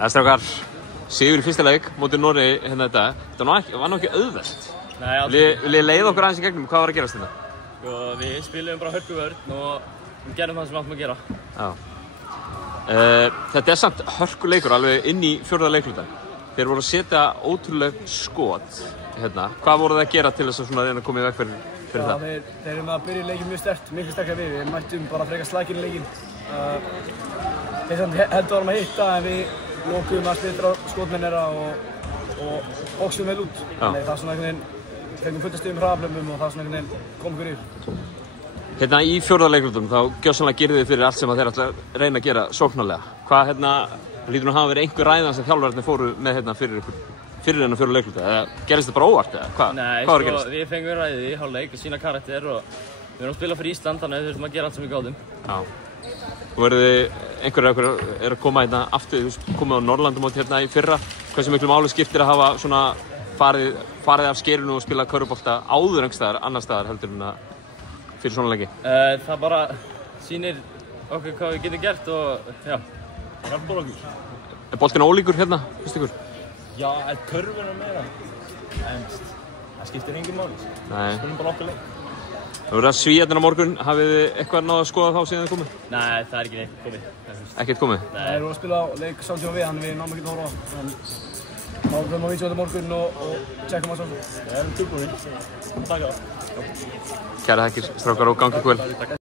Strákar, sigur í fyrsta leik móti Noregi hérna þetta. Þetta var nú ekki auðvelt. Nei, Vil ég leiða okkur aðeins í gegnum hvað var að gerast þetta? Sko, við spilum bara hörkuvörn og við gerum það sem við áttum að gera. Já. Þetta samt hörkuleikur alveg inn í fjórða leikluta. Þeir voru að setja ótrúleg skot hérna. Hvað voru það að gera til þess að reyna að koma í veg fyrir það? Þeir eru með að byrja leikinn mjög sterkt, miklu sterkar við. Við mættum bara frekar slakir í leikinn. Þeir heldur varum að hitta en við lokuðum að spila skotmenn þeirra og bóksum vel út. Þannig það svona einhvern veginn fengum fullt að stigum hraðaflömmum og það svona einhvern veginn kom okkur yfir. Hérna í fjórða leiklutum þá gjörsamlega girðið þið fyrir allt sem þeir ætla að reyna að gera sóknarlega. Hvað hlýtur nú að hafa verið einhver ræðan sem þjálfararnir fóru með fyrir þennan fjórða leikluta? Eða gerðist það bara óvart eða hvað? Nei, hvað var að gerast? Við fengum ræðið í hálfleik og sína karakter og við erum að spila fyrir Ísland þannig að við þurfum að gera allt sem við gáðum. Já. Nú eru þið einhverjir að koma hérna aftur, komið á Norrlandumóti hérna í fyrra. Hversu miklu máli skiptir að hafa svona farið af skerinu og spila körfubolta áður einhvers staðar, annars staðar heldur en að fyrir svona leiki? Það bara sýnir okkur hvað við getum gert og já. Hjálpar okkur. Er boltinn ólíkur hérna, finnst ykkur? Já, körfuna meira. En það skiptir engin máli. Nei. Spilum bara okkur leik. Það voru að Svíarnir á morgun, hafið þið eitthvað náð að skoða þá síðan þið komið? Nei, það er ekki neitt komið. Ekkert komið? Nei. Við erum að spila leik samtíma við, þannig við náum ekki að horfa á. Við erum að vísa þetta morgun og tjekkum að samtíma. Við erum tilbúin. Takk. Kæra þakkir, strákar og gangi ykkur vel.